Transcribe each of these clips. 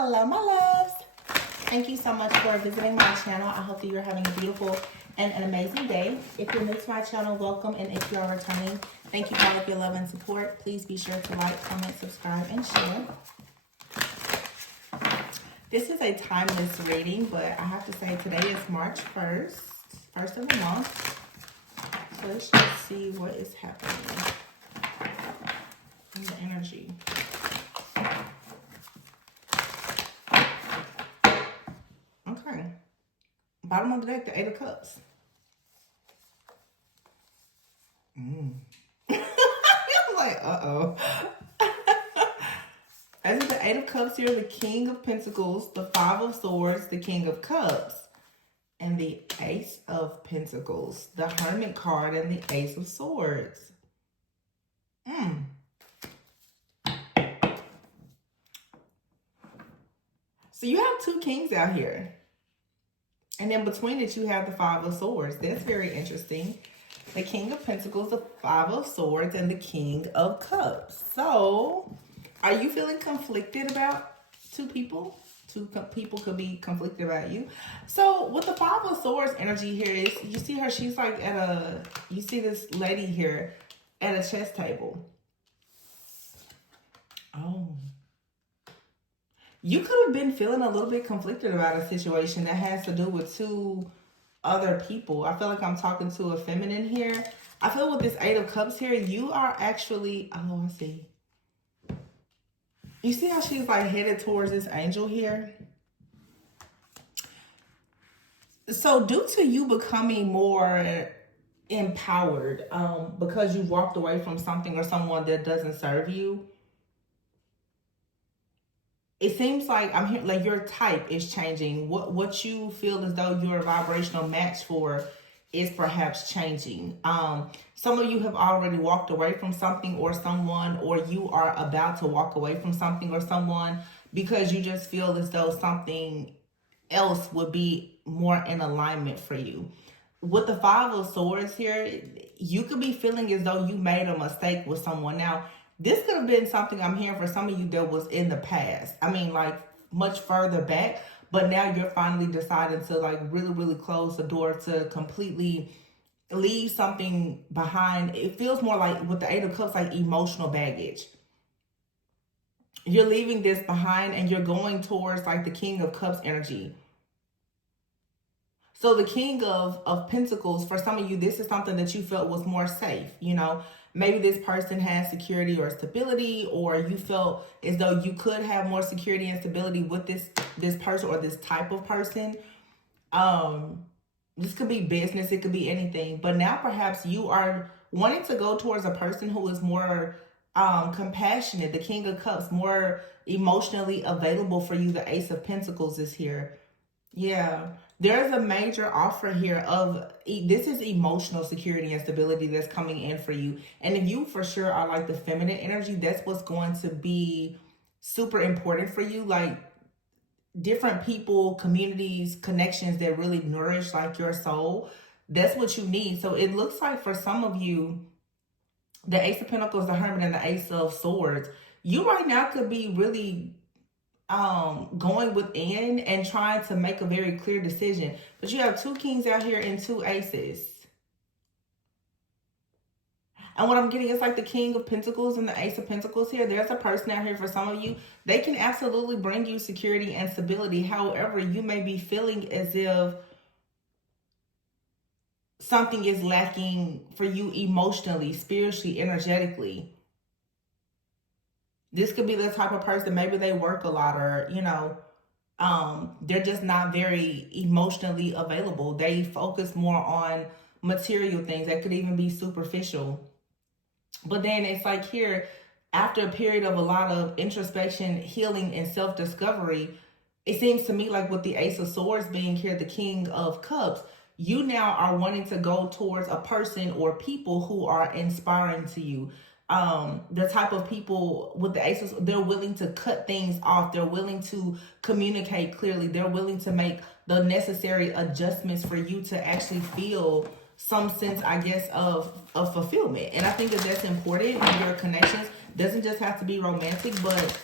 Hello, my loves. Thank you so much for visiting my channel. I hope that you're having a beautiful and an amazing day. If you're new to my channel, welcome. And if you are returning, thank you for all of your love and support. Please be sure to like, comment, subscribe, and share. This is a timeless reading, but I have to say today is March 1st, first of the month. So let's just see what is happening in the energy. Okay. Bottom of the deck, the Eight of Cups. I'm like, uh-oh. As the Eight of Cups here, the King of Pentacles, the Five of Swords, the King of Cups, and the Ace of Pentacles, the Hermit card, and the Ace of Swords. So you have two kings out here. And then between it, you have the Five of Swords. That's very interesting. The King of Pentacles, the Five of Swords, and the King of Cups. So, are you feeling conflicted about two people? Two people could be conflicted about you. So, with the Five of Swords energy here is, you see her, she's like at a, you see this lady here at a chess table. Oh. You could have been feeling a little bit conflicted about a situation that has to do with two other people. I feel like I'm talking to a feminine here. I feel with this Eight of Cups here, you are actually, oh, I see. You see how she's like headed towards this angel here? So due to you becoming more empowered, because you walked away from something or someone that doesn't serve you, it seems like I'm here, like your type is changing. What you feel as though you're a vibrational match for is perhaps changing. Some of you have already walked away from something or someone, or you are about to walk away from something or someone because you just feel as though something else would be more in alignment for you. With the Five of Swords here, you could be feeling as though you made a mistake with someone. Now, this could have been something I'm hearing for some of you that was in the past. I mean, like much further back, but now you're finally deciding to like really close the door to completely leave something behind. It feels more like with the Eight of Cups, like emotional baggage. You're leaving this behind and you're going towards like the King of Cups energy. So the King of Pentacles, for some of you, this is something that you felt was more safe, you know. Maybe this person has security or stability, or you felt as though you could have more security and stability with this person or this type of person. This could be business, it could be anything. But now perhaps you are wanting to go towards a person who is more compassionate. The King of Cups, more emotionally available for you. The Ace of Pentacles is here. Yeah, there's a major offer here of, this is emotional security and stability that's coming in for you. And if you for sure are like the feminine energy, that's what's going to be super important for you. Like different people, communities, connections that really nourish like your soul. That's what you need. So it looks like for some of you, the Ace of Pentacles, the Hermit, and the Ace of Swords, you right now could be really going within and trying to make a very clear decision. But you have two kings out here and two aces. And what I'm getting is like the King of Pentacles and the Ace of Pentacles here. There's a person out here for some of you. They can absolutely bring you security and stability. However, you may be feeling as if something is lacking for you emotionally, spiritually, energetically. This could be the type of person, maybe they work a lot, or, you know, they're just not very emotionally available. They focus more on material things. That could even be superficial. But then it's like here, after a period of a lot of introspection, healing, and self-discovery, it seems to me like with the Ace of Swords being here, the King of Cups, you now are wanting to go towards a person or people who are inspiring to you. The type of people with the aces, they're willing to cut things off. They're willing to communicate clearly. They're willing to make the necessary adjustments for you to actually feel some sense, I guess, of fulfillment. And I think that that's important in your connections. Doesn't just have to be romantic, but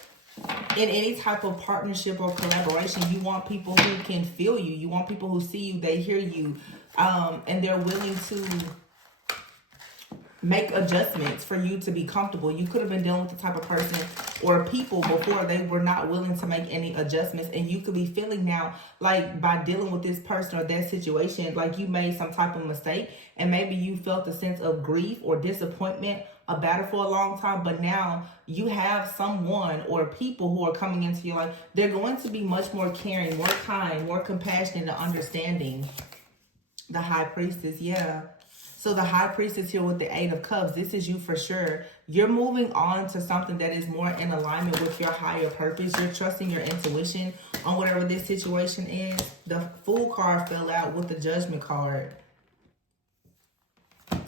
in any type of partnership or collaboration, you want people who can feel you. You want people who see you, they hear you, and they're willing to make adjustments for you to be comfortable. You could have been dealing with the type of person or people before they were not willing to make any adjustments, and you could be feeling now like by dealing with this person or that situation, like you made some type of mistake, and maybe you felt a sense of grief or disappointment about it for a long time, but now you have someone or people who are coming into your life. They're going to be much more caring, more kind, more compassionate and understanding. The High Priestess, yeah. So the High Priestess here with the Eight of Cups, this is you for sure. You're moving on to something that is more in alignment with your higher purpose. You're trusting your intuition on whatever this situation is. The Fool card fell out with the Judgment card.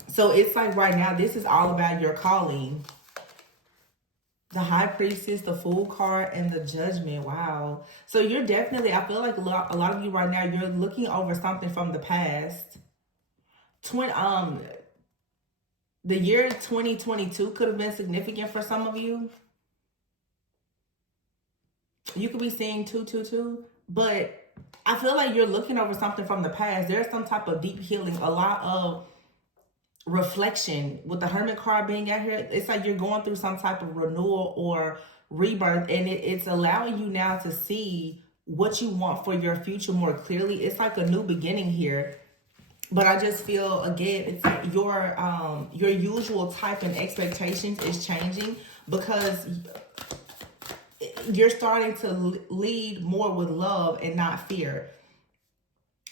So it's like right now, this is all about your calling. The High Priestess, the Fool card, and the Judgment. Wow. So you're definitely, I feel like a lot of you right now, you're looking over something from the past. The year 2022 could have been significant for some of you. You could be seeing 222, but I feel like you're looking over something from the past. There's some type of deep healing, a lot of reflection with the Hermit card being out here. It's like you're going through some type of renewal or rebirth, and it's allowing you now to see what you want for your future more clearly. It's like a new beginning here. But I just feel, again, it's like your usual type and expectations is changing because you're starting to lead more with love and not fear.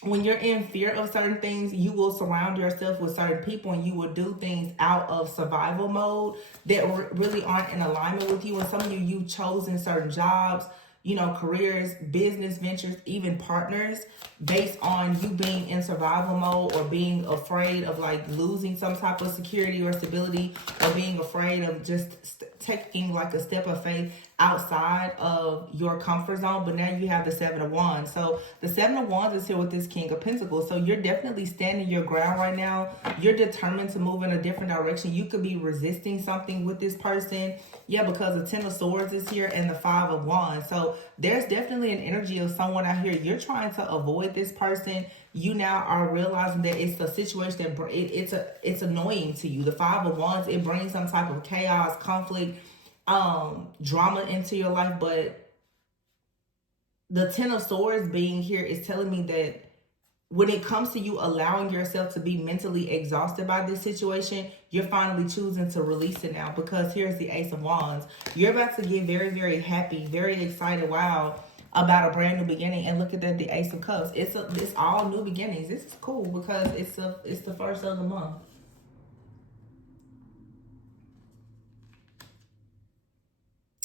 When you're in fear of certain things, you will surround yourself with certain people and you will do things out of survival mode that really aren't in alignment with you. And some of you, you've chosen certain jobs, you know, careers, business ventures, even partners based on you being in survival mode or being afraid of like losing some type of security or stability, or being afraid of just taking like a step of faith outside of your comfort zone. But now you have the Seven of Wands. So the Seven of Wands is here with this King of Pentacles. So you're definitely standing your ground right now. You're determined to move in a different direction. You could be resisting something with this person. Yeah, because the Ten of Swords is here and the Five of Wands. So there's definitely an energy of someone out here. You're trying to avoid this person. You now are realizing that it's a situation that it's annoying to you. The Five of Wands, it brings some type of chaos, conflict, drama into your life. But the Ten of Swords being here is telling me that when it comes to you allowing yourself to be mentally exhausted by this situation, you're finally choosing to release it now, because here's the Ace of Wands. You're about to get very, very happy, very excited, wow, about a brand new beginning. And look at that, the Ace of Cups. It's all new beginnings. This is cool because it's the first of the month.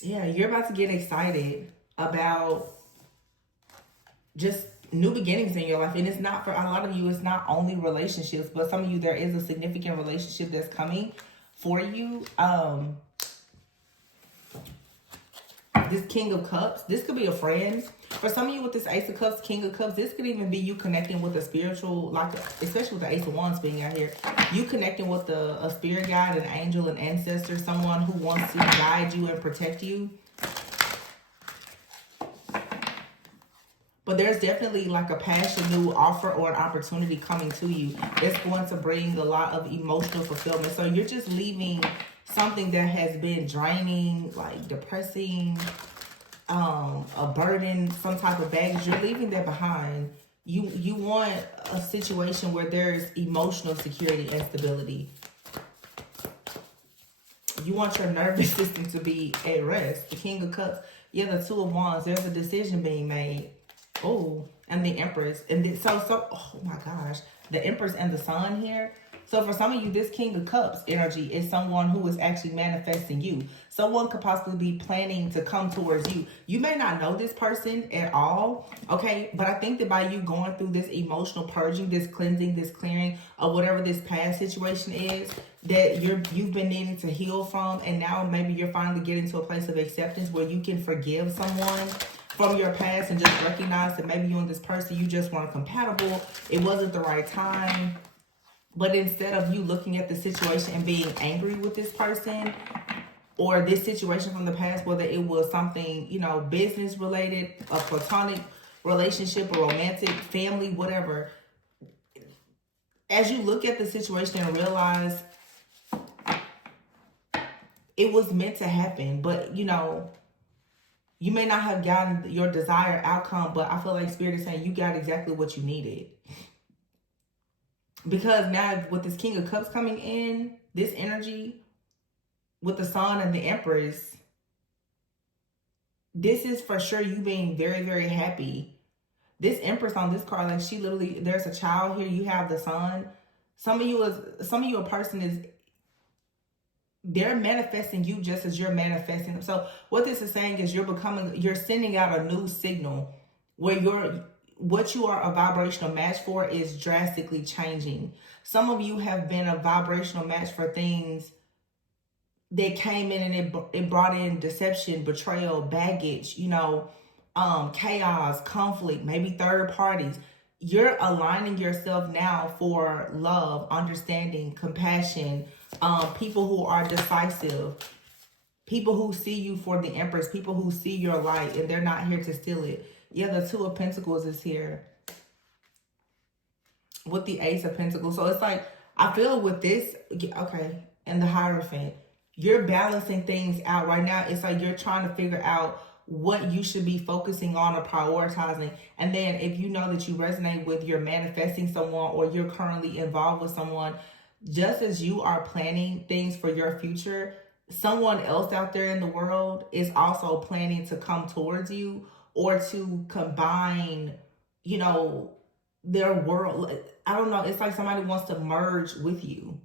Yeah, you're about to get excited about just new beginnings in your life. And it's not, for a lot of you, it's not only relationships, but some of you, there is a significant relationship that's coming for you. This King of Cups, this could be a friend. For some of you with this Ace of Cups, King of Cups, this could even be you connecting with a spiritual, like, especially with the Ace of Wands being out here, you connecting with a spirit guide, an angel, an ancestor, someone who wants to guide you and protect you. But there's definitely like a passion, new offer, or an opportunity coming to you that's going to bring a lot of emotional fulfillment. So you're just leaving something that has been draining, like depressing, a burden, some type of baggage. You're leaving that behind. You want a situation where there's emotional security and stability. You want your nervous system to be at rest. The King of Cups, yeah, the Two of Wands, there's a decision being made. Oh, and the Empress. And then, oh my gosh, the Empress and the Sun here. So for some of you, this King of Cups energy is someone who is actually manifesting you. Someone could possibly be planning to come towards you. You may not know this person at all, okay? But I think that by you going through this emotional purging, this cleansing, this clearing of whatever this past situation is that you've been needing to heal from, and now maybe you're finally getting to a place of acceptance where you can forgive someone from your past and just recognize that maybe you and this person, you just weren't compatible. It wasn't the right time. But instead of you looking at the situation and being angry with this person or this situation from the past, whether it was something, you know, business related, a platonic relationship, a romantic, family, whatever. As you look at the situation and realize it was meant to happen, but you know, you may not have gotten your desired outcome, but I feel like Spirit is saying you got exactly what you needed. Because now with this King of Cups coming in, this energy with the Sun and the Empress, this is for sure you being very, very happy. This Empress on this card, like she literally, there's a child here, you have the Sun. Some of you, a person is, they're manifesting you just as you're manifesting them. So what this is saying is you're sending out a new signal where what you are a vibrational match for is drastically changing. Some of you have been a vibrational match for things that came in and it brought in deception, betrayal, baggage, you know, chaos, conflict, maybe third parties. You're aligning yourself now for love, understanding, compassion, people who are decisive, people who see you for the Empress, people who see your light and they're not here to steal it. Yeah, the Two of Pentacles is here with the Ace of Pentacles. So it's like, I feel with this, okay, and the Hierophant, you're balancing things out right now. It's like you're trying to figure out what you should be focusing on or prioritizing. And then if you know that you resonate with, you're manifesting someone or you're currently involved with someone, just as you are planning things for your future, someone else out there in the world is also planning to come towards you or to combine, you know, their world. I don't know. It's like somebody wants to merge with you.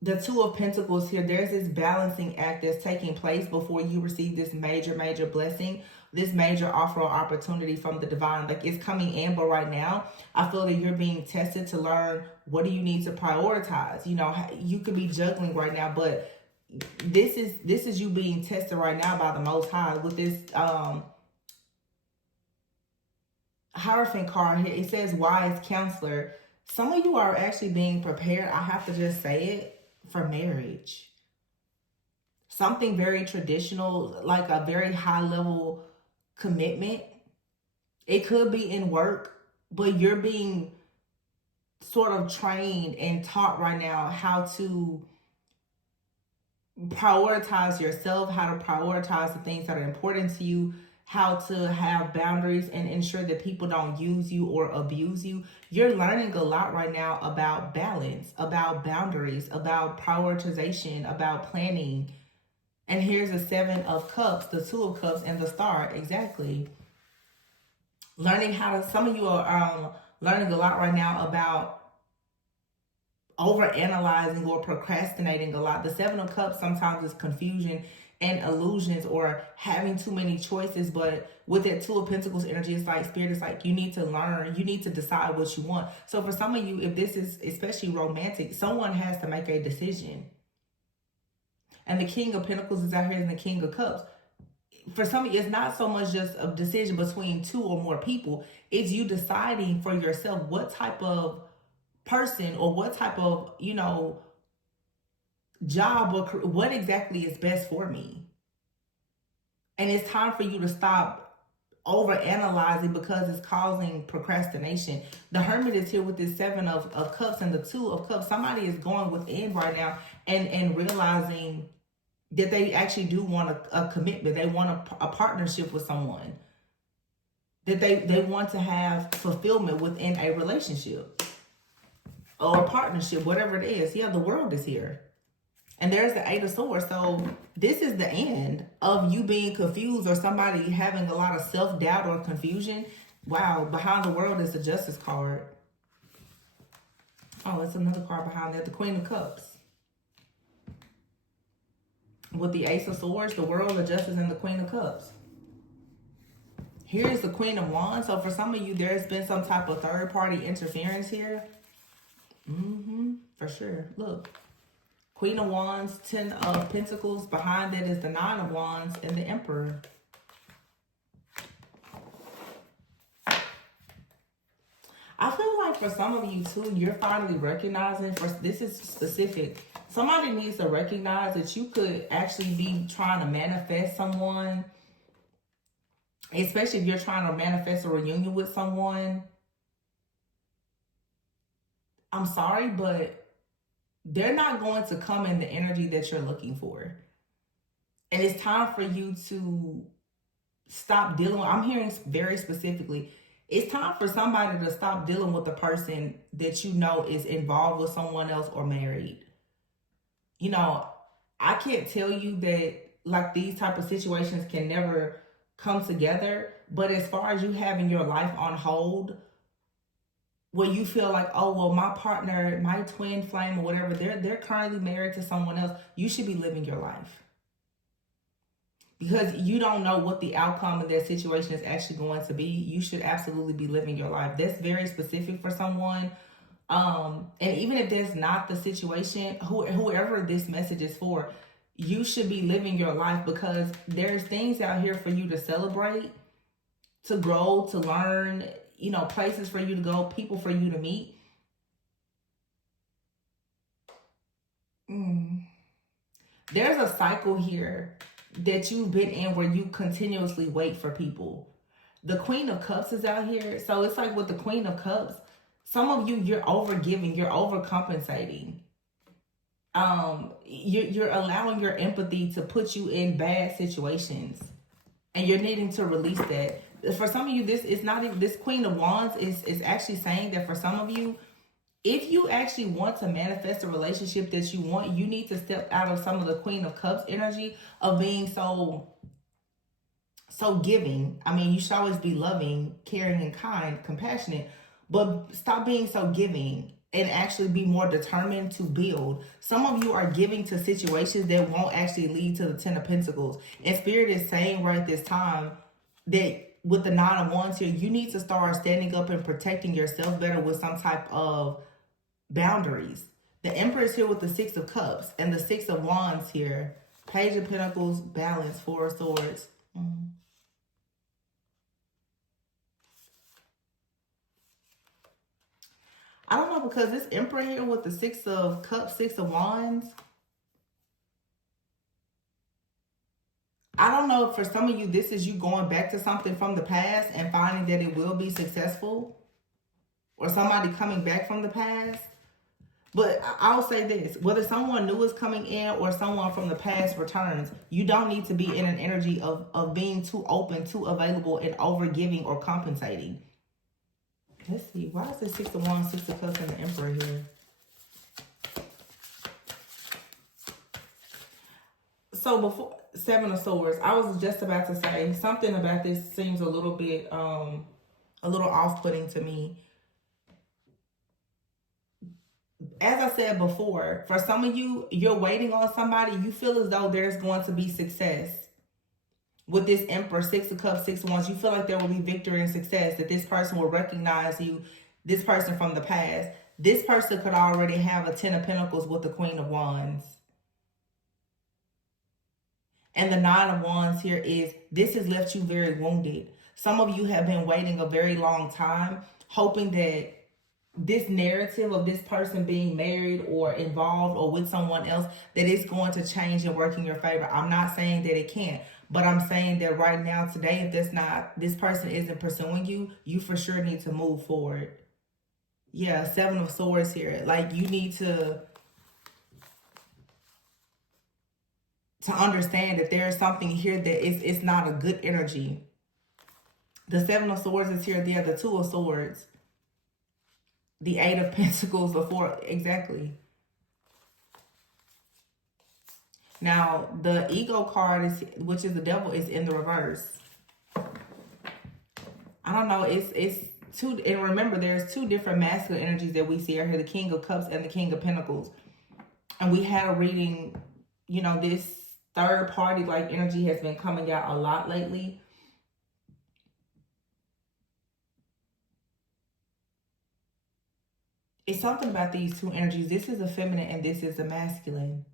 The Two of Pentacles here, there's this balancing act that's taking place before you receive this major, major blessing, this major offer or opportunity from the divine. Like it's coming in, but right now, I feel that you're being tested to learn what do you need to prioritize. You know, you could be juggling right now, but this is you being tested right now by the Most High with this Hierophant card here. It says wise counselor. Some of you are actually being prepared, I have to just say it, for marriage. Something very traditional, like a very high level commitment. It could be in work, but you're being sort of trained and taught right now how to prioritize yourself, how to prioritize the things that are important to you, how to have boundaries and ensure that people don't use you or abuse you. You're learning a lot right now about balance, about boundaries, about prioritization, about planning. And here's the Seven of Cups, the Two of Cups, and the Star. Exactly. Learning how to, some of you are learning a lot right now about overanalyzing or procrastinating a lot. The Seven of Cups sometimes is confusion and illusions or having too many choices, but with that Two of Pentacles energy, it's like Spirit is like you need to learn, you need to decide what you want. So for some of you, if this is especially romantic, someone has to make a decision. And the King of Pentacles is out here and the King of Cups. For some of you, it's not so much just a decision between two or more people. It's you deciding for yourself what type of person or what type of, you know, job or what exactly is best for me. And it's time for you to stop over analyzing because it's causing procrastination. The Hermit is here with this Seven of Cups and the Two of Cups. Somebody is going within right now and realizing that they actually do want a commitment. They want a partnership with someone. That they want to have fulfillment within a relationship or a partnership, whatever it is. Yeah, the World is here. And there's the Eight of Swords. So this is the end of you being confused or somebody having a lot of self-doubt or confusion. Wow, behind the World is the Justice card. Oh, it's another card behind that, the Queen of Cups. With the Ace of Swords, the World, the Justice, and the Queen of Cups. Here is the Queen of Wands. So for some of you, there's been some type of third-party interference here. For sure. Look. Queen of Wands, Ten of Pentacles. Behind that is the Nine of Wands and the Emperor. I feel like for some of you too, you're finally recognizing, this is specific Somebody needs to recognize that you could actually be trying to manifest someone, especially if you're trying to manifest a reunion with someone. I'm sorry, but they're not going to come in the energy that you're looking for. And it's time for you to stop dealing with, I'm hearing very specifically, it's time for somebody to stop dealing with the person that you know is involved with someone else or married. You know, I can't tell you that like these type of situations can never come together, but as far as you having your life on hold, where you feel like, oh well, my partner, my twin flame or whatever, they're currently married to someone else, you should be living your life. Because you don't know what the outcome of that situation is actually going to be. You should absolutely be living your life. That's very specific for someone. And even if that's not the situation, whoever this message is for, you should be living your life, because there's things out here for you to celebrate, to grow, to learn, you know, places for you to go, people for you to meet. There's a cycle here that you've been in where you continuously wait for people. The Queen of Cups is out here. So it's like with the Queen of Cups, some of you, you're over giving, you're overcompensating. You're allowing your empathy to put you in bad situations, and you're needing to release that. For some of you, this is not even, this Queen of Wands is actually saying that for some of you, if you actually want to manifest a relationship that you want, you need to step out of some of the Queen of Cups energy of being so giving. I mean, you should always be loving, caring, and kind, compassionate, but stop being so giving and actually be more determined to build. Some of you are giving to situations that won't actually lead to the Ten of Pentacles. And Spirit is saying right this time that with the Nine of Wands here, you need to start standing up and protecting yourself better with some type of boundaries. The Emperor is here with the Six of Cups and the Six of Wands here. Page of Pentacles, Balance, Four of Swords. I don't know, because this Emperor here with the Six of Cups, Six of Wands, I don't know if for some of you, this is you going back to something from the past and finding that it will be successful, or somebody coming back from the past. But I'll say this, whether someone new is coming in or someone from the past returns, you don't need to be in an energy of being too open, too available, and over giving or compensating. Let's see, why is the Six of Wands, Six of Cups, and the Emperor here? So before Seven of Swords, I was just about to say something about this seems a little bit a little off-putting to me. As I said before, for some of you, you're waiting on somebody. You feel as though there's going to be success. With this Emperor, Six of Cups, Six of Wands, you feel like there will be victory and success, that this person will recognize you, this person from the past. This person could already have a Ten of Pentacles with the Queen of Wands. And the Nine of Wands here is, this has left you very wounded. Some of you have been waiting a very long time, hoping that this narrative of this person being married or involved or with someone else, that it's going to change and work in your favor. I'm not saying that it can't, but I'm saying that right now, today, if this person isn't pursuing you, you for sure need to move forward. Yeah, Seven of Swords here. Like, you need to understand that there's something here that it's not a good energy. The Seven of Swords is here. There, the Two of Swords, the Eight of Pentacles, the Four, exactly. Now, the Ego card, is, which is the Devil, is in the reverse. I don't know, it's two, and remember, there's two different masculine energies that we see here, the King of Cups and the King of Pentacles. And we had a reading, you know, this third party like energy has been coming out a lot lately. It's something about these two energies. This is the feminine and this is the masculine.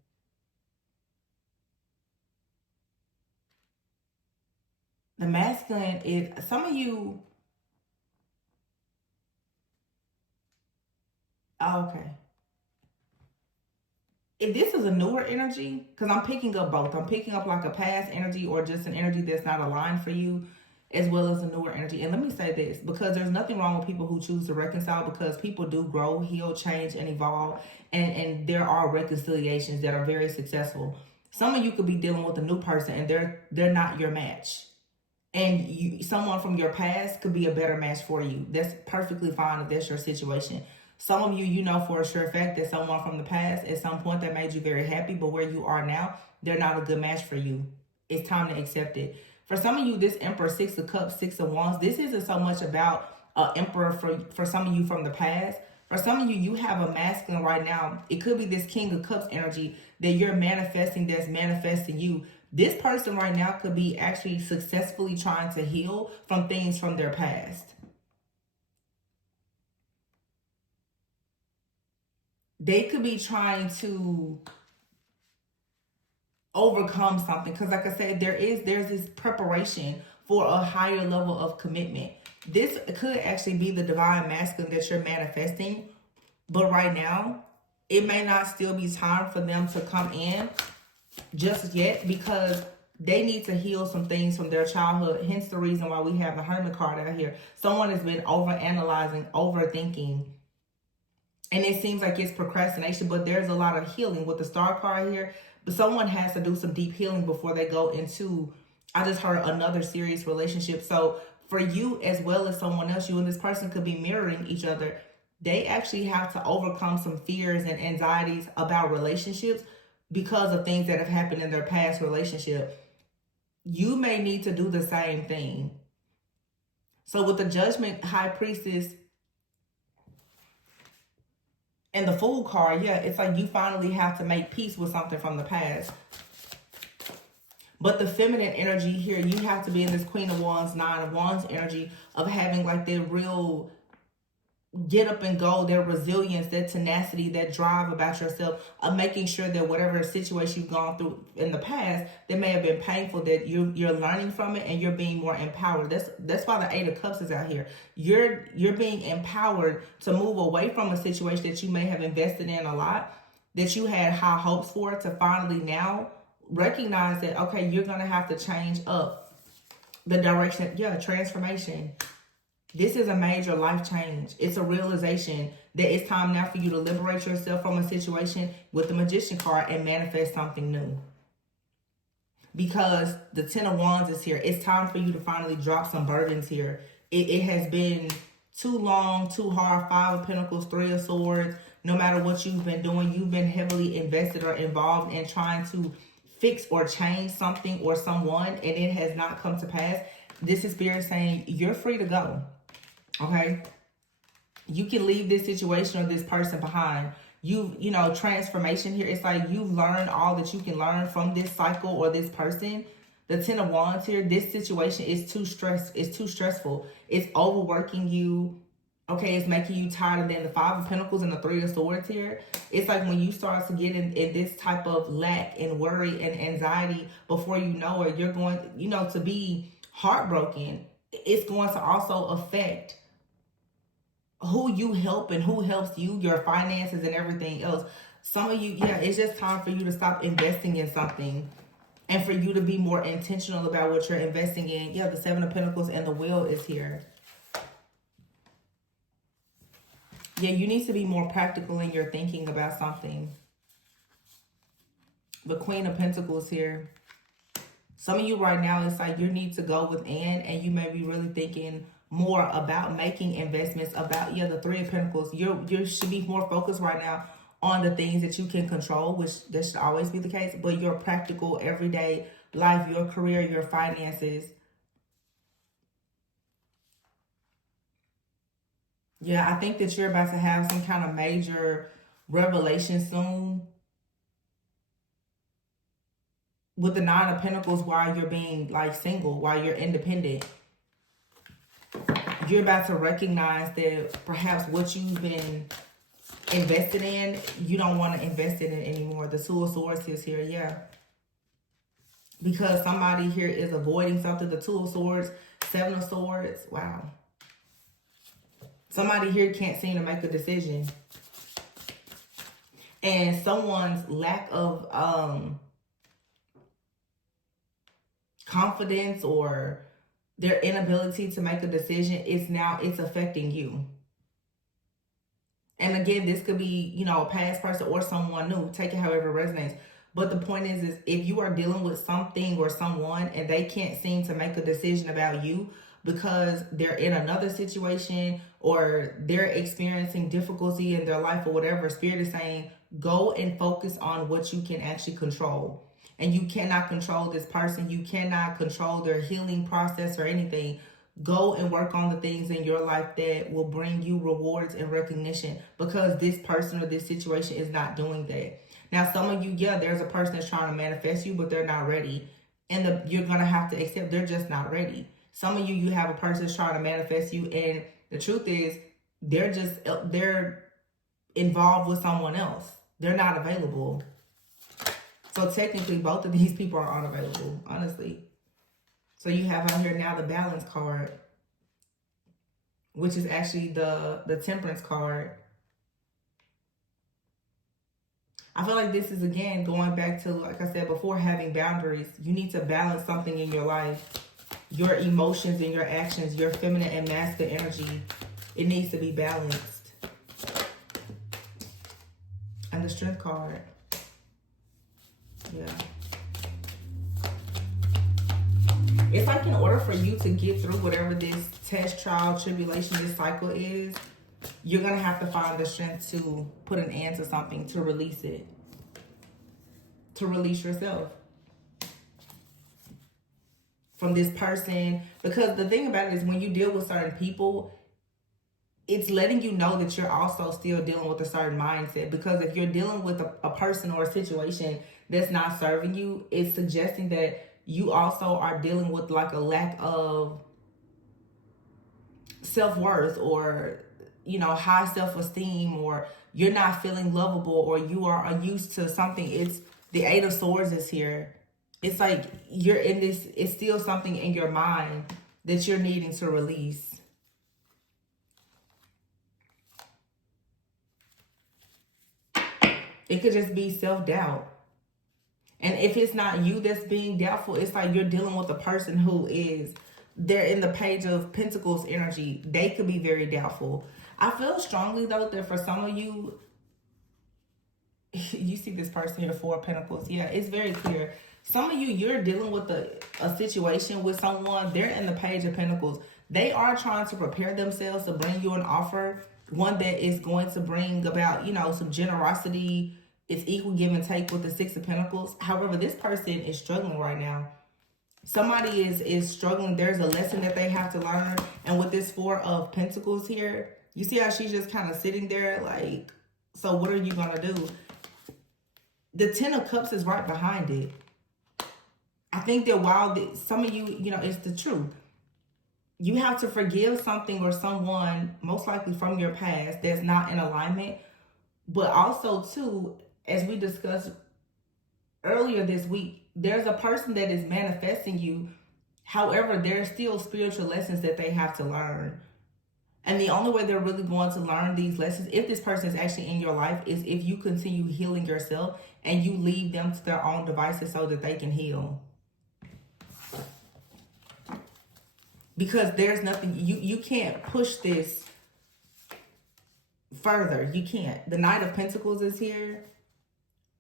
The masculine is, some of you, oh, okay. if this is a newer energy, because I'm picking up both. I'm picking up like a past energy or just an energy that's not aligned for you, as well as a newer energy. And let me say this, because there's nothing wrong with people who choose to reconcile, because people do grow, heal, change, and evolve. And there are reconciliations that are very successful. Some of you could be dealing with a new person and they're not your match. And someone from your past could be a better match for you. That's perfectly fine if that's your situation. Some of you, you know for a sure fact that someone from the past at some point that made you very happy, but where you are now, they're not a good match for you. It's time to accept it. For some of you, this Emperor, Six of Cups, Six of Wands, this isn't so much about Emperor for some of you from the past. For some of you, you have a masculine right now. It could be this King of Cups energy that you're manifesting that's manifesting you. This person right now could be actually successfully trying to heal from things from their past. They could be trying to overcome something, because like I said, there's this preparation for a higher level of commitment. This could actually be the divine masculine that you're manifesting, but right now it may not still be time for them to come in just yet, because they need to heal some things from their childhood. Hence the reason why we have the Hermit card out here. Someone has been overanalyzing, overthinking, and it seems like it's procrastination, but there's a lot of healing with the Star card here. But someone has to do some deep healing before they go into, I just heard, another serious relationship. So for you as well as someone else, you and this person could be mirroring each other. They actually have to overcome some fears and anxieties about relationships because of things that have happened in their past relationship. You may need to do the same thing. So with the Judgment, High Priestess, and the Fool card, yeah, it's like you finally have to make peace with something from the past. But the feminine energy here, you have to be in this Queen of Wands, Nine of Wands energy of having like their real get up and go, their resilience, that tenacity, that drive about yourself, of making sure that whatever situation you've gone through in the past that may have been painful, that you're learning from it and you're being more empowered. That's why the Eight of Cups is out here. You're being empowered to move away from a situation that you may have invested in a lot, that you had high hopes for, to finally now recognize that, okay, you're going to have to change up the direction. Yeah, transformation. This is a major life change. It's a realization that it's time now for you to liberate yourself from a situation with the Magician card and manifest something new. Because the Ten of Wands is here. It's time for you to finally drop some burdens here. It has been too long, too hard. Five of Pentacles, Three of Swords. No matter what you've been doing, you've been heavily invested or involved in trying to fix or change something or someone, and it has not come to pass. This is Spirit saying you're free to go. Okay, you can leave this situation or this person behind. You know, transformation here. It's like you've learned all that you can learn from this cycle or this person. The Ten of Wands here, this situation is too stressful. It's overworking you. Okay, it's making you tired. And then the Five of Pentacles and the Three of Swords here. It's like when you start to get in this type of lack and worry and anxiety, before you know it, you're going, to be heartbroken. It's going to also affect who you help and who helps you, your finances and everything else. Some of you, yeah, it's just time for you to stop investing in something and for you to be more intentional about what you're investing in. Yeah, the Seven of Pentacles and the Wheel is here. Yeah, you need to be more practical in your thinking about something. The Queen of Pentacles here. Some of you right now, it's like you need to go within and you may be really thinking more about making investments, about, yeah, the Three of Pentacles. You should be more focused right now on the things that you can control, which that should always be the case, but your practical everyday life, your career, your finances. Yeah, I think that you're about to have some kind of major revelation soon with the Nine of Pentacles while you're being like single, while you're independent. You're about to recognize that perhaps what you've been invested in, you don't want to invest in it anymore. The Two of Swords is here, yeah. Because somebody here is avoiding something. The Two of Swords, Seven of Swords, wow. Somebody here can't seem to make a decision. And someone's lack of confidence or their inability to make a decision it's affecting you. And again, this could be, you know, a past person or someone new. Take it however it resonates. But the point is if you are dealing with something or someone and they can't seem to make a decision about you because they're in another situation or they're experiencing difficulty in their life or whatever, Spirit is saying, go and focus on what you can actually control. And you cannot control this person. You cannot control their healing process or anything. Go and work on the things in your life that will bring you rewards and recognition, because this person or this situation is not doing that. Now, some of you, yeah, there's a person that's trying to manifest you, but they're not ready. And you're going to have to accept they're just not ready. Some of you, you have a person that's trying to manifest you, and the truth is they're involved with someone else. They're not available. So technically, both of these people are unavailable, honestly. So you have out here now the balance card, which is actually the temperance card. I feel like this is, again, going back to, like I said before, having boundaries. You need to balance something in your life. Your emotions and your actions, your feminine and masculine energy, it needs to be balanced. And the strength card. Yeah. It's like in order for you to get through whatever this test, trial, tribulation, this cycle is, you're going to have to find the strength to put an end to something, to release it. To release yourself from this person. Because the thing about it is when you deal with certain people, it's letting you know that you're also still dealing with a certain mindset. Because if you're dealing with a person or a situation that's not serving you, it's suggesting that you also are dealing with like a lack of self-worth, or, you know, high self-esteem, or you're not feeling lovable, or you are used to something. It's the Eight of Swords is here. It's like you're in this, it's still something in your mind that you're needing to release. It could just be self-doubt. And if it's not you that's being doubtful, it's like you're dealing with a person who is, they're in the Page of Pentacles energy. They could be very doubtful. I feel strongly, though, that for some of you, you see this person here, Four of Pentacles. Yeah, it's very clear. Some of you, you're dealing with a situation with someone. They're in the Page of Pentacles. They are trying to prepare themselves to bring you an offer, one that is going to bring about, you know, some generosity. It's equal give and take with the Six of Pentacles. However, this person is struggling right now. Somebody is struggling. There's a lesson that they have to learn. And with this Four of Pentacles here, you see how she's just kind of sitting there like, so what are you going to do? The Ten of Cups is right behind it. I think that while some of you, you know, it's the truth. You have to forgive something or someone, most likely from your past, that's not in alignment. But also, too, as we discussed earlier this week, there's a person that is manifesting you. However, there's still spiritual lessons that they have to learn. And the only way they're really going to learn these lessons, if this person is actually in your life, is if you continue healing yourself and you leave them to their own devices so that they can heal. Because there's nothing, you can't push this further. You can't. The Knight of Pentacles is here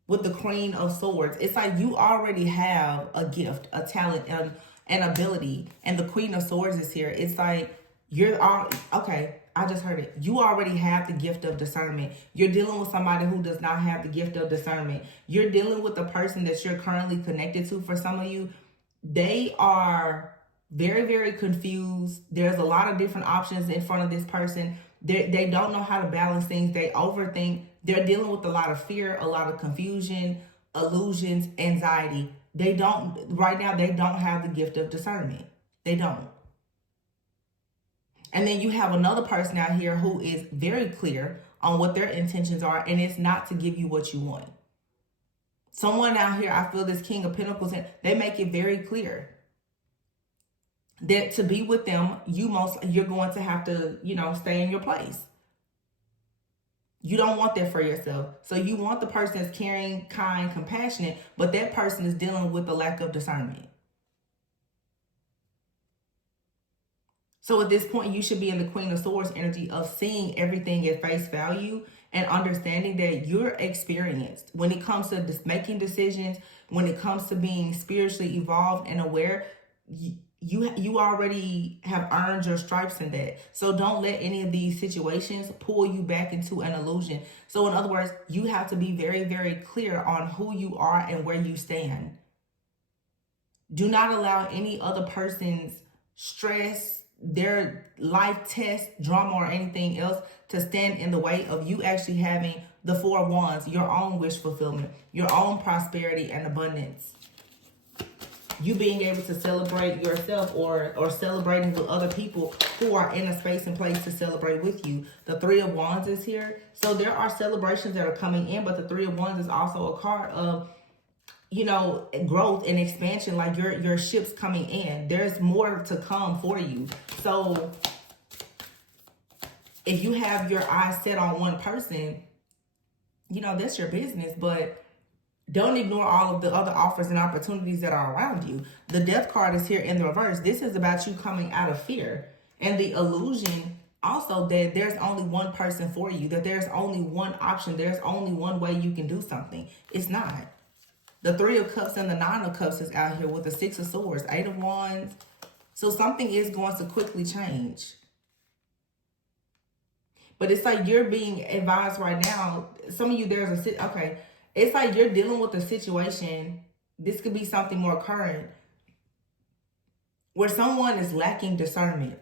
with the Queen of Swords. It's like you already have a gift, a talent, an ability. And the Queen of Swords is here. It's like you're all, okay, I just heard it. You already have the gift of discernment. You're dealing with somebody who does not have the gift of discernment. You're dealing with the person that you're currently connected to. For some of you, they are very, very confused. There's a lot of different options in front of this person. They don't know how to balance things. They overthink. They're dealing with a lot of fear, a lot of confusion, illusions, anxiety. Right now, they don't have the gift of discernment. They don't. And then you have another person out here who is very clear on what their intentions are, and it's not to give you what you want. Someone out here, I feel this King of Pentacles, they make it very clear that to be with them, you're going to have to, you know, stay in your place. You don't want that for yourself. So you want the person that's caring, kind, compassionate, but that person is dealing with the lack of discernment. So at this point, you should be in the Queen of Swords energy of seeing everything at face value and understanding that you're experienced when it comes to making decisions, when it comes to being spiritually evolved and aware. You already have earned your stripes in that. So don't let any of these situations pull you back into an illusion. So in other words, you have to be very, very clear on who you are and where you stand. Do not allow any other person's stress, their life test, drama, or anything else to stand in the way of you actually having the Four of Wands, your own wish fulfillment, your own prosperity and abundance. You being able to celebrate yourself or celebrating with other people who are in a space and place to celebrate with you. The Three of Wands is here. So there are celebrations that are coming in, but the Three of Wands is also a card of, you know, growth and expansion. Like your ship's coming in. There's more to come for you. So if you have your eyes set on one person, you know, that's your business, but don't ignore all of the other offers and opportunities that are around you. The Death card is here in the reverse. This is about you coming out of fear and the illusion also that there's only one person for you, that there's only one option, there's only one way you can do something. It's not. The Three of Cups and the Nine of Cups is out here with the Six of Swords, Eight of Wands. So something is going to quickly change. But it's like you're being advised right now. Some of you, it's like you're dealing with a situation. This could be something more current where someone is lacking discernment.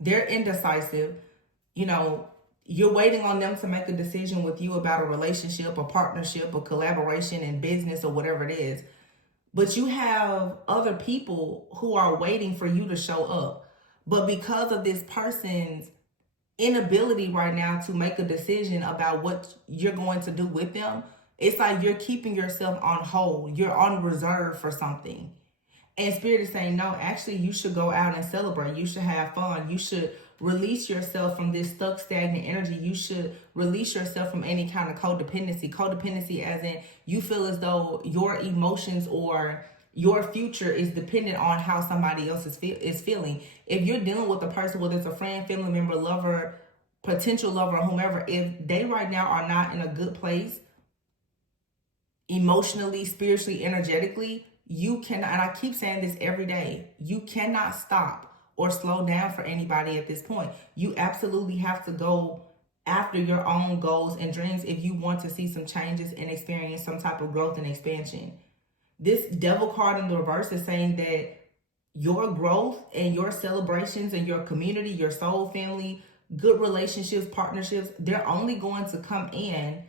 They're indecisive. You know, you're waiting on them to make a decision with you about a relationship, a partnership, a collaboration in business or whatever it is. But you have other people who are waiting for you to show up. But because of this person's inability right now to make a decision about what you're going to do with them, it's like you're keeping yourself on hold. You're on reserve for something. And Spirit is saying, no, actually, you should go out and celebrate. You should have fun. You should release yourself from this stuck, stagnant energy. You should release yourself from any kind of codependency. Codependency as in you feel as though your emotions or your future is dependent on how somebody else is feeling. If you're dealing with a person, whether it's a friend, family member, lover, potential lover, or whomever, if they right now are not in a good place, emotionally, spiritually, energetically, you cannot, and I keep saying this every day, you cannot stop or slow down for anybody at this point. You absolutely have to go after your own goals and dreams if you want to see some changes and experience some type of growth and expansion. This Devil card in the reverse is saying that your growth and your celebrations and your community, your soul family, good relationships, partnerships, they're only going to come in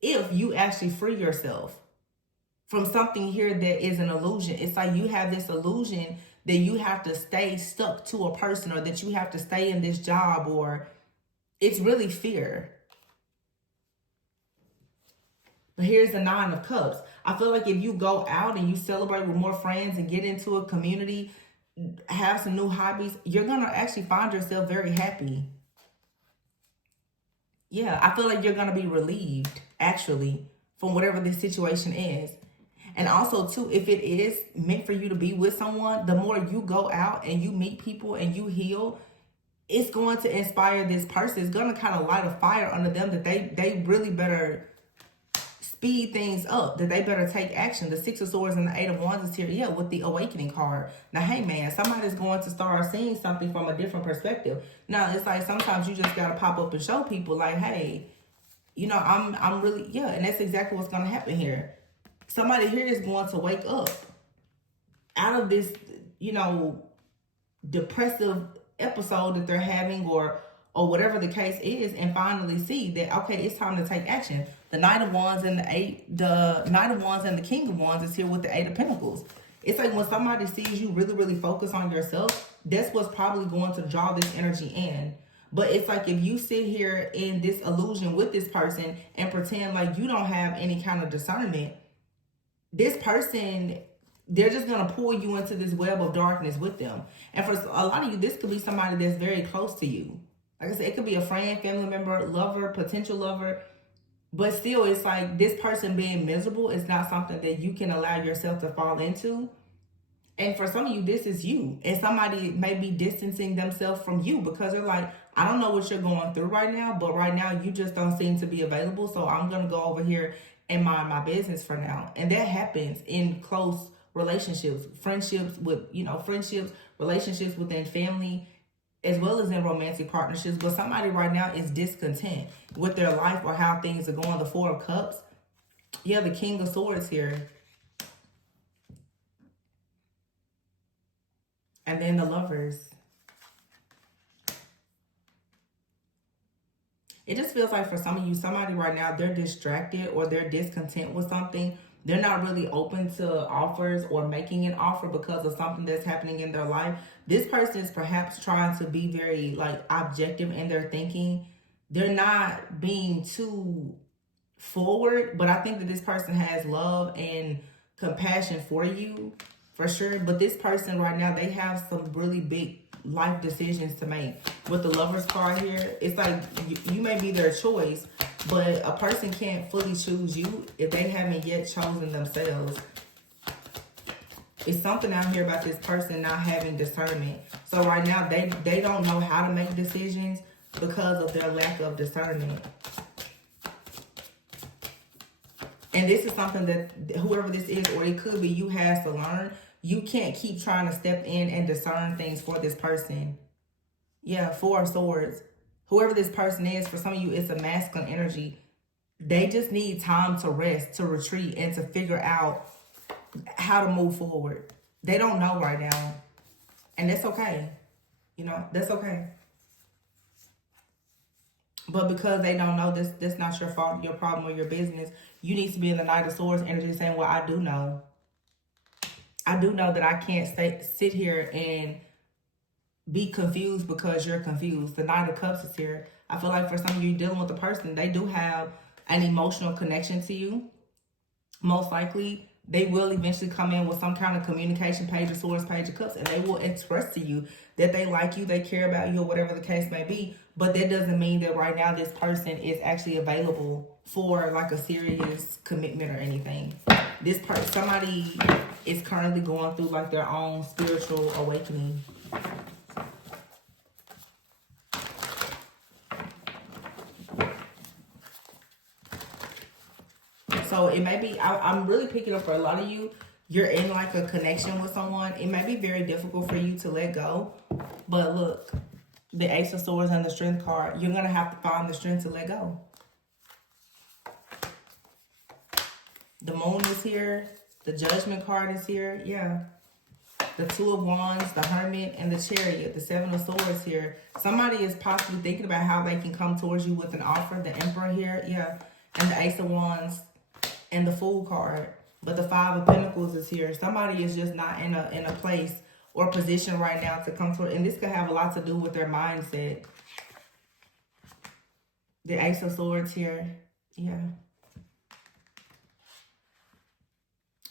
if you actually free yourself from something here that is an illusion. It's like you have this illusion that you have to stay stuck to a person or that you have to stay in this job, or it's really fear. But here's the Nine of Cups. I feel like if you go out and you celebrate with more friends and get into a community, have some new hobbies, you're going to actually find yourself very happy. Yeah, I feel like you're going to be relieved, actually, from whatever this situation is. And also, too, if it is meant for you to be with someone, the more you go out and you meet people and you heal, it's going to inspire this person. It's going to kind of light a fire under them that they really better speed things up, that they better take action. The Six of Swords and the Eight of Wands is here, yeah, with the Awakening card. Now, hey, man, somebody's going to start seeing something from a different perspective. Now, it's like sometimes you just got to pop up and show people, like, hey, you know, I'm really, yeah, and that's exactly what's going to happen here. Somebody here is going to wake up out of this, you know, depressive episode that they're having or whatever the case is, and finally see that, okay, it's time to take action. The Knight of Wands and the Knight of Wands and the King of Wands is here with the Eight of Pentacles. It's like when somebody sees you really, really focus on yourself, that's what's probably going to draw this energy in. But it's like if you sit here in this illusion with this person and pretend like you don't have any kind of discernment, this person, they're just going to pull you into this web of darkness with them. And for a lot of you, this could be somebody that's very close to you. Like I said, it could be a friend, family member, lover, potential lover. But still, it's like this person being miserable is not something that you can allow yourself to fall into. And for some of you, this is you. And somebody may be distancing themselves from you because they're like, I don't know what you're going through right now, but right now you just don't seem to be available. So I'm going to go over here and mind my business for now. And that happens in close relationships, friendships with, friendships, relationships within family, as well as in romantic partnerships. But somebody right now is discontent with their life or how things are going. The Four of Cups. Yeah, the King of Swords here. And then the Lovers. It just feels like for some of you, somebody right now, they're distracted or they're discontent with something. They're not really open to offers or making an offer because of something that's happening in their life. This person is perhaps trying to be very objective in their thinking. They're not being too forward, but I think that this person has love and compassion for you for sure. But this person right now, they have some really big life decisions to make. With the Lovers card here, it's like you may be their choice, but a person can't fully choose you if they haven't yet chosen themselves. It's something out here about this person not having discernment. So right now, they don't know how to make decisions because of their lack of discernment. And this is something that whoever this is, or it could be you, has to learn. You can't keep trying to step in and discern things for this person. Yeah, Four of Swords. Whoever this person is, for some of you, it's a masculine energy. They just need time to rest, to retreat, and to figure out how to move forward. They don't know right now. And that's okay. That's okay. But because they don't know, that's not your fault, your problem, or your business. You need to be in the Knight of Swords energy saying, well, I do know. I do know that I can't sit here and be confused because you're confused. The Knight of Cups is here. I feel like for some of you dealing with a person, they do have an emotional connection to you. Most likely, they will eventually come in with some kind of communication, Page of Swords, Page of Cups, and they will express to you that they like you, they care about you, or whatever the case may be. But that doesn't mean that right now this person is actually available for like a serious commitment or anything. This person, somebody is currently going through like their own spiritual awakening. So it may be, I'm really picking up for a lot of you, you're in like a connection with someone. It may be very difficult for you to let go. But look, the Ace of Swords and the Strength card, you're going to have to find the strength to let go. The Moon is here. The Judgment card is here. Yeah. The Two of Wands, the Hermit, and the Chariot. The Seven of Swords here. Somebody is possibly thinking about how they can come towards you with an offer. The Emperor here. Yeah. And the Ace of Wands and the Fool card. But the Five of Pentacles is here. Somebody is just not in a place or position right now to come toward. And this could have a lot to do with their mindset. The Ace of Swords here. Yeah.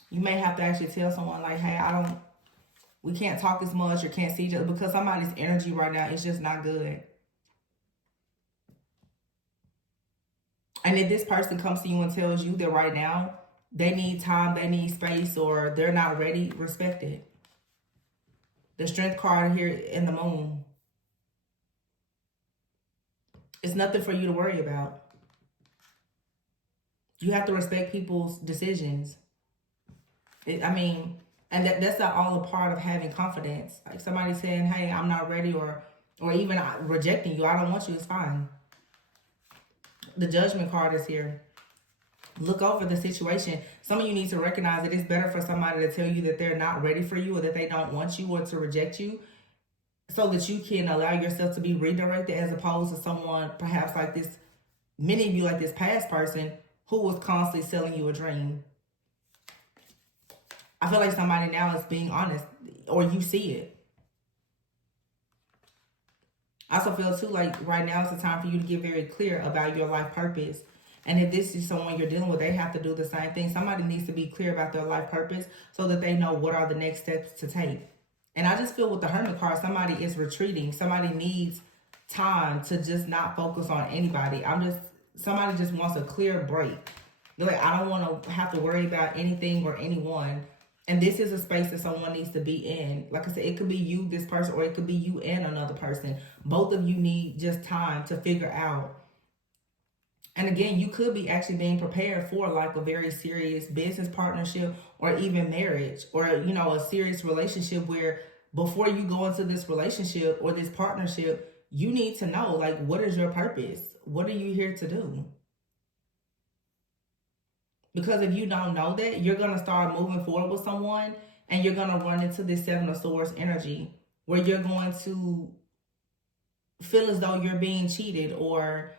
You may have to actually tell someone like, hey, we can't talk as much or can't see each other because somebody's energy right now is just not good. And if this person comes to you and tells you that right now they need time, they need space, or they're not ready, respect it. The Strength card here in the Moon. It's nothing for you to worry about. You have to respect people's decisions. And that's not all a part of having confidence. Like somebody saying, hey, I'm not ready, or even rejecting you. I don't want you. It's fine. The Judgment card is here. Look over the situation. Some of you need to recognize that it's better for somebody to tell you that they're not ready for you or that they don't want you or to reject you so that you can allow yourself to be redirected, as opposed to someone perhaps like this, many of you like this past person who was constantly selling you a dream. I feel like somebody now is being honest, or you see it. I also feel too like right now is the time for you to get very clear about your life purpose. And if this is someone you're dealing with, they have to do the same thing. Somebody needs to be clear about their life purpose so that they know what are the next steps to take. And I just feel with the Hermit card, somebody is retreating. Somebody needs time to just not focus on anybody. Somebody just wants a clear break. They're like, I don't want to have to worry about anything or anyone. And this is a space that someone needs to be in. Like I said, it could be you, this person, or it could be you and another person. Both of you need just time to figure out. And again, you could be actually being prepared for like a very serious business partnership or even marriage, or, you know, a serious relationship where before you go into this relationship or this partnership, you need to know, like, what is your purpose? What are you here to do? Because if you don't know that, you're going to start moving forward with someone and you're going to run into this Seven of Swords energy where you're going to feel as though you're being cheated or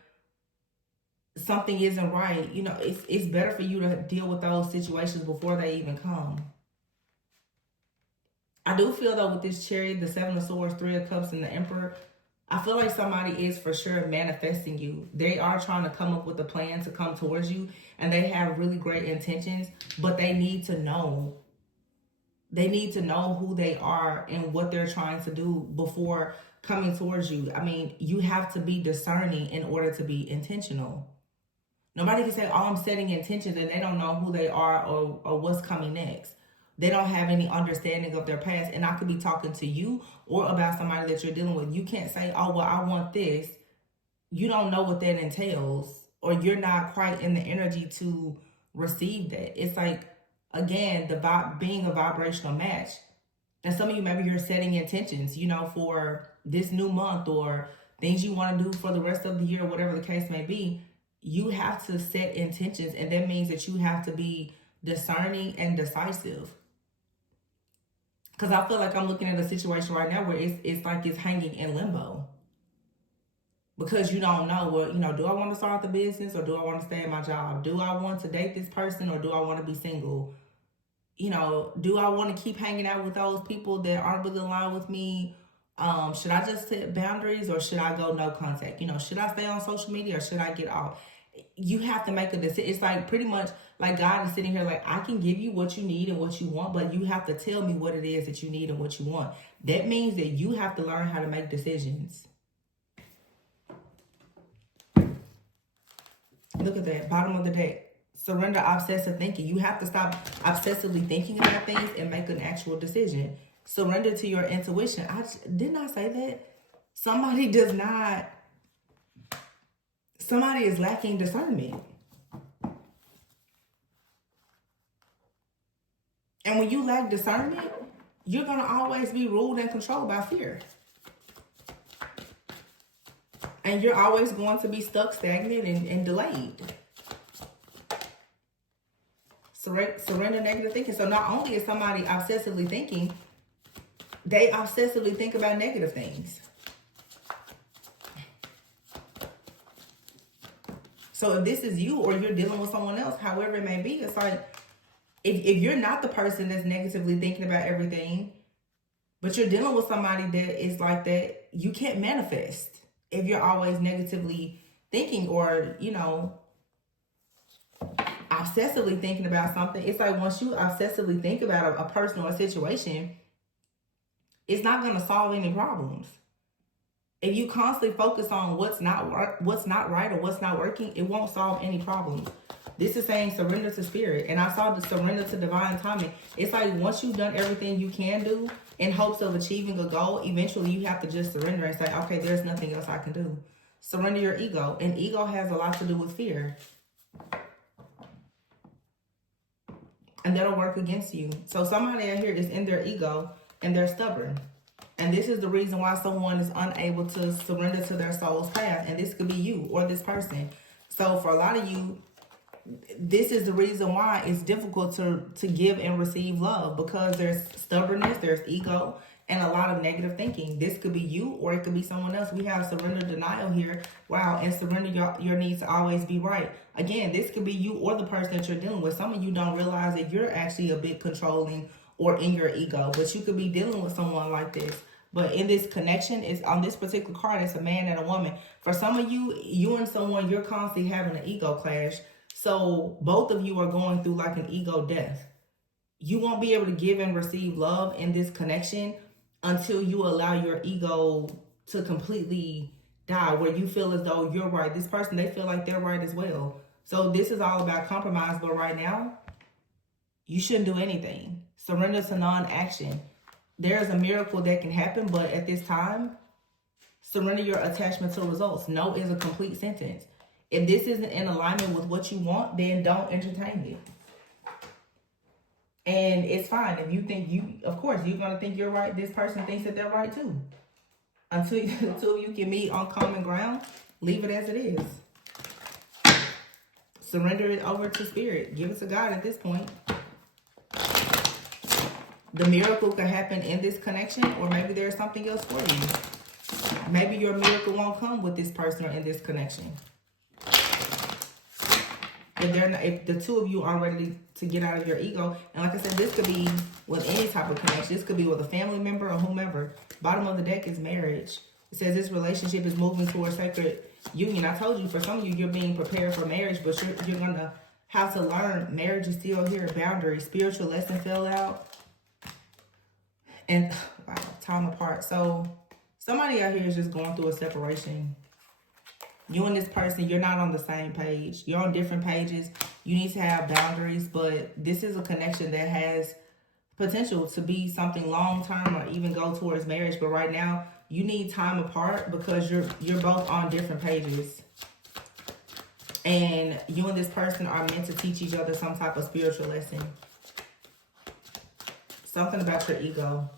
something isn't right. You know, it's better for you to deal with those situations before they even come. I do feel though with this Chariot, the Seven of Swords, Three of Cups, and the Emperor, I feel like somebody is for sure manifesting you. They are trying to come up with a plan to come towards you, and they have really great intentions, but they need to know. They need to know who they are and what they're trying to do before coming towards you. I mean, you have to be discerning in order to be intentional. Nobody can say, oh, I'm setting intentions, and they don't know who they are or what's coming next. They don't have any understanding of their past. And I could be talking to you or about somebody that you're dealing with. You can't say, oh, well, I want this. You don't know what that entails, or you're not quite in the energy to receive that. It's like, again, being a vibrational match. And some of you, maybe you're setting intentions, you know, for this new month or things you want to do for the rest of the year, whatever the case may be. You have to set intentions, and that means that you have to be discerning and decisive. Because I feel like I'm looking at a situation right now where it's like it's hanging in limbo. Because you don't know, well, you know, do I want to start the business or do I want to stay at my job? Do I want to date this person or do I want to be single? You know, do I want to keep hanging out with those people that aren't really aligned with me? Should I just set boundaries or should I go no contact? You know, should I stay on social media or should I get off? You have to make a decision. It's like pretty much like God is sitting here like, I can give you what you need and what you want, but you have to tell me what it is that you need and what you want. That means that you have to learn how to make decisions. Look at that, bottom of the deck. Surrender obsessive thinking. You have to stop obsessively thinking about things and make an actual decision. Surrender to your intuition. Didn't I say that? Somebody is lacking discernment. And when you lack discernment, you're going to always be ruled and controlled by fear. And you're always going to be stuck, stagnant, and delayed. Surrender negative thinking. So not only is somebody obsessively thinking, they obsessively think about negative things. So if this is you or you're dealing with someone else, however it may be, it's like, if you're not the person that's negatively thinking about everything, but you're dealing with somebody that is like that, you can't manifest if you're always negatively thinking or, you know, obsessively thinking about something. It's like once you obsessively think about a person or a situation, it's not going to solve any problems. If you constantly focus on what's not right or what's not working, it won't solve any problems. This is saying surrender to spirit. And I saw the surrender to divine timing. It's like once you've done everything you can do in hopes of achieving a goal, eventually you have to just surrender and say, okay, there's nothing else I can do. Surrender your ego. And ego has a lot to do with fear. And that'll work against you. So somebody out here is in their ego and they're stubborn. And this is the reason why someone is unable to surrender to their soul's path. And this could be you or this person. So for a lot of you, this is the reason why it's difficult to give and receive love, because there's stubbornness, there's ego, and a lot of negative thinking. This could be you or it could be someone else. We have surrender denial here. Wow. And surrender your need to always be right. Again, this could be you or the person that you're dealing with. Some of you don't realize that you're actually a bit controlling or in your ego, but you could be dealing with someone like this. But in this connection, is on this particular card, it's a man and a woman. For some of you, you and someone, you're constantly having an ego clash. So both of you are going through like an ego death. You won't be able to give and receive love in this connection until you allow your ego to completely die, where you feel as though you're right. This person, they feel like they're right as well. So this is all about compromise, but right now, you shouldn't do anything. Surrender to non-action. There is a miracle that can happen, but at this time, surrender your attachment to results. No is a complete sentence. If this isn't in alignment with what you want, then don't entertain it. And it's fine. If you think of course, you're going to think you're right. This person thinks that they're right too. Until you can meet on common ground, leave it as it is. Surrender it over to spirit. Give it to God at this point. The miracle could happen in this connection, or maybe there's something else for you. Maybe your miracle won't come with this person or in this connection. If the two of you aren't ready to get out of your ego, and like I said, this could be with any type of connection. This could be with a family member or whomever. Bottom of the deck is marriage. It says this relationship is moving towards sacred union. I told you, for some of you, you're being prepared for marriage, but you're going to have to learn. Marriage is still here. Boundaries. Spiritual lesson fell out. And, wow, time apart. So, somebody out here is just going through a separation. You and this person, you're not on the same page. You're on different pages. You need to have boundaries, but this is a connection that has potential to be something long-term or even go towards marriage. But right now, you need time apart because you're both on different pages. And you and this person are meant to teach each other some type of spiritual lesson. Something about your ego.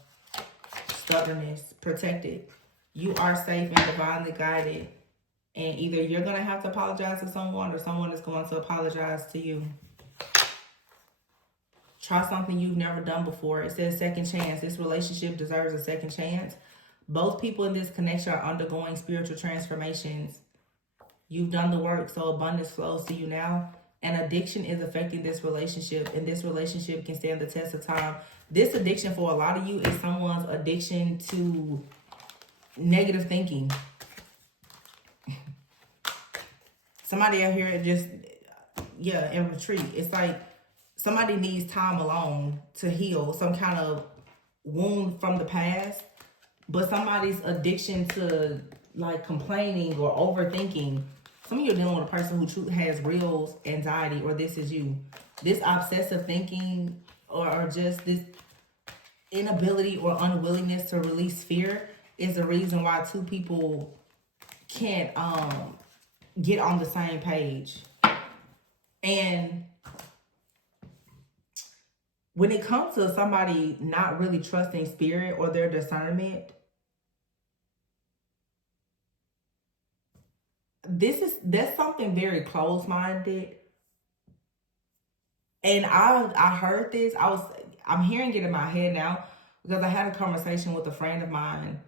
Stubbornness. Protect it. You are safe and divinely guided. And either you're going to have to apologize to someone or someone is going to apologize to you. Try something you've never done before. It says second chance. This relationship deserves a second chance. Both people in this connection are undergoing spiritual transformations. You've done the work, so abundance flows to you now. And addiction is affecting this relationship, and this relationship can stand the test of time. This addiction for a lot of you is someone's addiction to negative thinking. Somebody out here just, in retreat. It's like somebody needs time alone to heal some kind of wound from the past. But somebody's addiction to like complaining or overthinking. Some of you are dealing with a person who has real anxiety, or this is you. This obsessive thinking or just this inability or unwillingness to release fear is the reason why two people can't get on the same page. And when it comes to somebody not really trusting spirit or their discernment, that's something very close-minded. And I heard this. I'm hearing it in my head now because I had a conversation with a friend of mine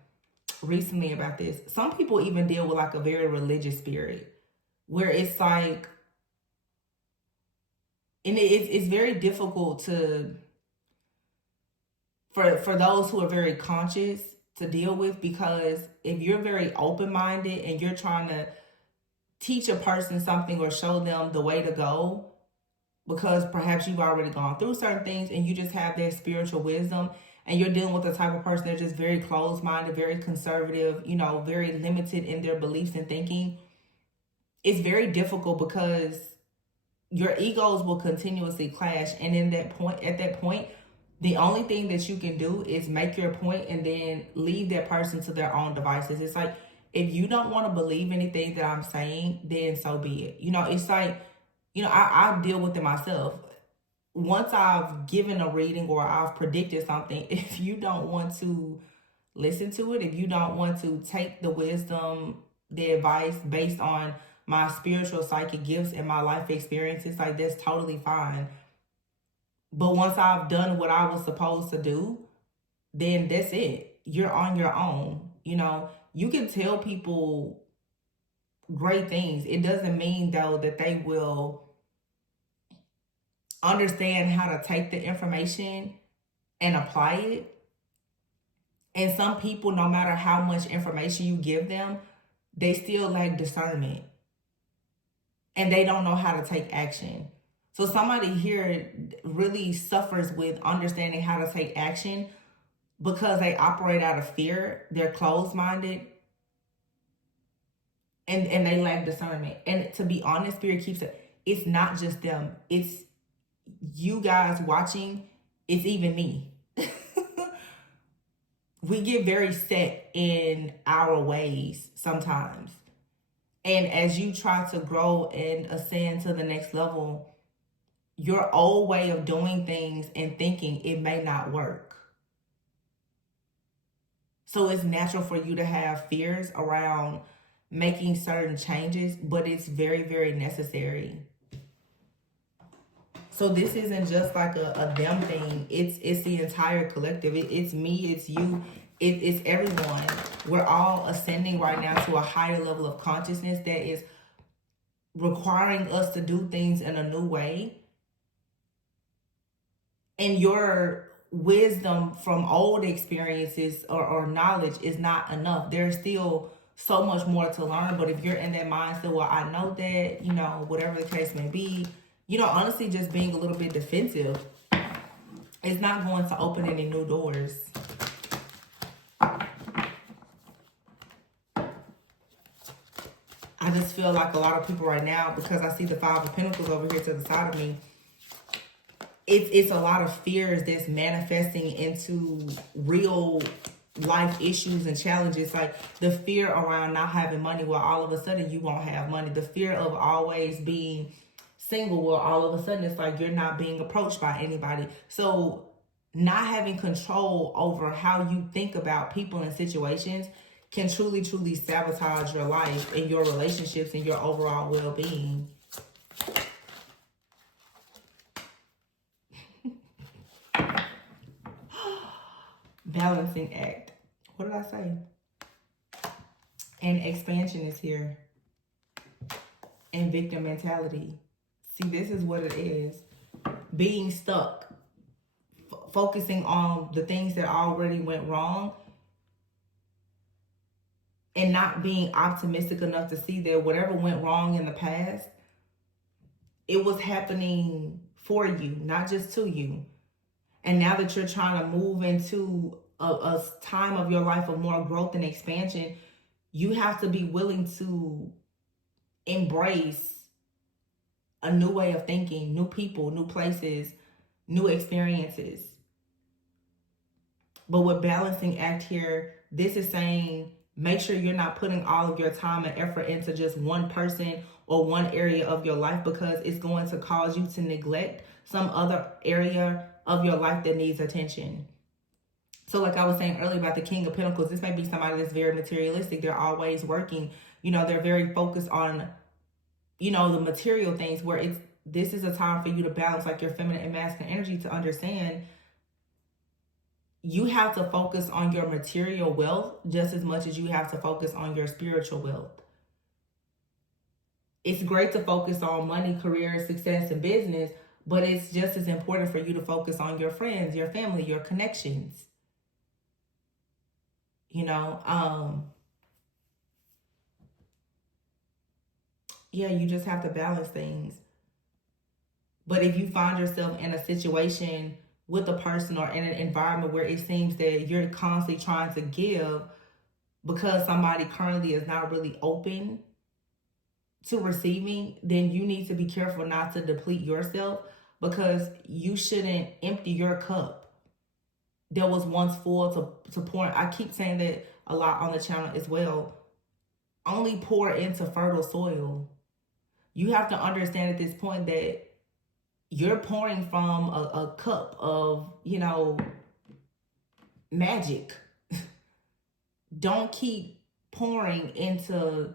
recently about this. Some people even deal with like a very religious spirit where it's like, and it's very difficult for those who are very conscious to deal with, because if you're very open-minded and you're trying to teach a person something or show them the way to go, because perhaps you've already gone through certain things and you just have that spiritual wisdom, and you're dealing with the type of person that's just very closed-minded, very conservative, very limited in their beliefs and thinking, it's very difficult because your egos will continuously clash. And at that point, the only thing that you can do is make your point and then leave that person to their own devices. It's like, if you don't want to believe anything that I'm saying, then so be it. It's like, I deal with it myself. Once I've given a reading or I've predicted something, if you don't want to listen to it, if you don't want to take the wisdom, the advice based on my spiritual psychic gifts and my life experiences, like, that's totally fine. But once I've done what I was supposed to do, then that's it. You're on your own. You can tell people great things. It doesn't mean, though, that they will understand how to take the information and apply it. And some people, no matter how much information you give them, they still lack discernment. And they don't know how to take action. So somebody here really suffers with understanding how to take action because they operate out of fear. They're closed-minded. and they lack discernment. And to be honest, Spirit keeps it. It's not just them. It's you guys watching. It's even me. We get very set in our ways sometimes. And as you try to grow and ascend to the next level, your old way of doing things and thinking, it may not work. So it's natural for you to have fears around making certain changes, but it's very, very necessary. So this isn't just like a them thing. It's the entire collective. It's me, it's you, it's everyone. We're all ascending right now to a higher level of consciousness that is requiring us to do things in a new way. And your wisdom from old experiences or knowledge is not enough. There's still so much more to learn. But if you're in that mindset, well, I know that, you know, whatever the case may be, you know, honestly, just being a little bit defensive is not going to open any new doors. I just feel like a lot of people right now, because I see the Five of Pentacles over here to the side of me, it's a lot of fears that's manifesting into real life issues and challenges. Like the fear around not having money, where all of a sudden you won't have money. The fear of always being single, where all of a sudden it's like you're not being approached by anybody. So not having control over how you think about people and situations can truly, truly sabotage your life and your relationships and your overall well-being. Balancing act. What did I say? And expansion is here. And victim mentality. See, this is what it is. Being stuck. Focusing on the things that already went wrong. And not being optimistic enough to see that whatever went wrong in the past, it was happening for you, not just to you. And now that you're trying to move into a time of your life of more growth and expansion, you have to be willing to embrace a new way of thinking, new people, new places, new experiences. But with balancing act here, this is saying make sure you're not putting all of your time and effort into just one person or one area of your life, because it's going to cause you to neglect some other area of your life that needs attention. So like I was saying earlier about the King of Pentacles, this may be somebody that's very materialistic. They're always working. You know, they're very focused on, you know, the material things, where this is a time for you to balance like your feminine and masculine energy, to understand you have to focus on your material wealth just as much as you have to focus on your spiritual wealth. It's great to focus on money, career, success, and business, but it's just as important for you to focus on your friends, your family, your connections. You know, yeah, you just have to balance things. But if you find yourself in a situation with a person or in an environment where it seems that you're constantly trying to give because somebody currently is not really open to receiving, then you need to be careful not to deplete yourself, because you shouldn't empty your cup that was once full to pour. I keep saying that a lot on the channel as well. Only pour into fertile soil. You have to understand at this point that you're pouring from a cup of, you know, magic. Don't keep pouring into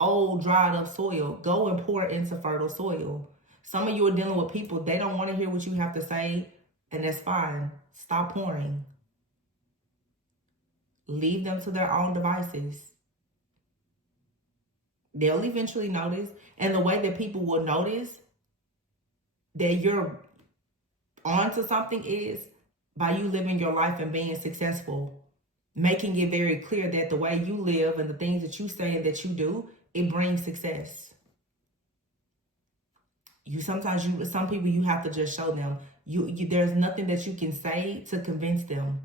old, dried up soil. Go and pour into fertile soil. Some of you are dealing with people, they don't want to hear what you have to say, and that's fine. Stop pouring. Leave them to their own devices. They'll eventually notice. And the way that people will notice that you're onto something is by you living your life and being successful. Making it very clear that the way you live and the things that you say and that you do, it brings success. Some people you have to just show them. There's nothing that you can say to convince them.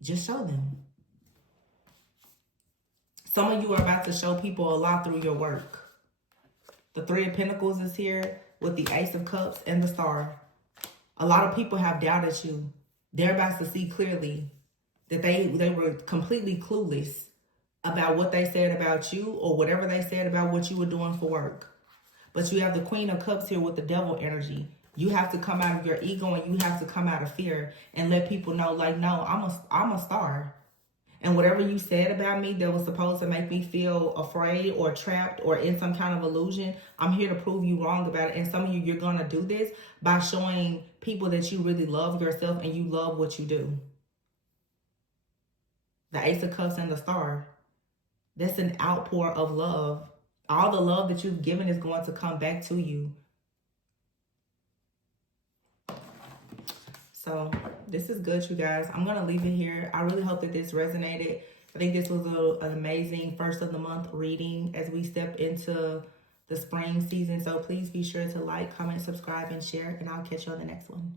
Just show them. Some of you are about to show people a lot through your work. The Three of Pentacles is here with the Ace of Cups and the Star. A lot of people have doubted you. They're about to see clearly that they were completely clueless about what they said about you or whatever they said about what you were doing for work. But you have the Queen of Cups here with the Devil energy. You have to come out of your ego and you have to come out of fear and let people know, like, no, I'm a star. And whatever you said about me that was supposed to make me feel afraid or trapped or in some kind of illusion, I'm here to prove you wrong about it. And some of you, you're going to do this by showing people that you really love yourself and you love what you do. The Ace of Cups and the Star. That's an outpour of love. All the love that you've given is going to come back to you. So this is good, you guys. I'm going to leave it here. I really hope that this resonated. I think this was an amazing first of the month reading as we step into the spring season. So please be sure to like, comment, subscribe, and share. And I'll catch you on the next one.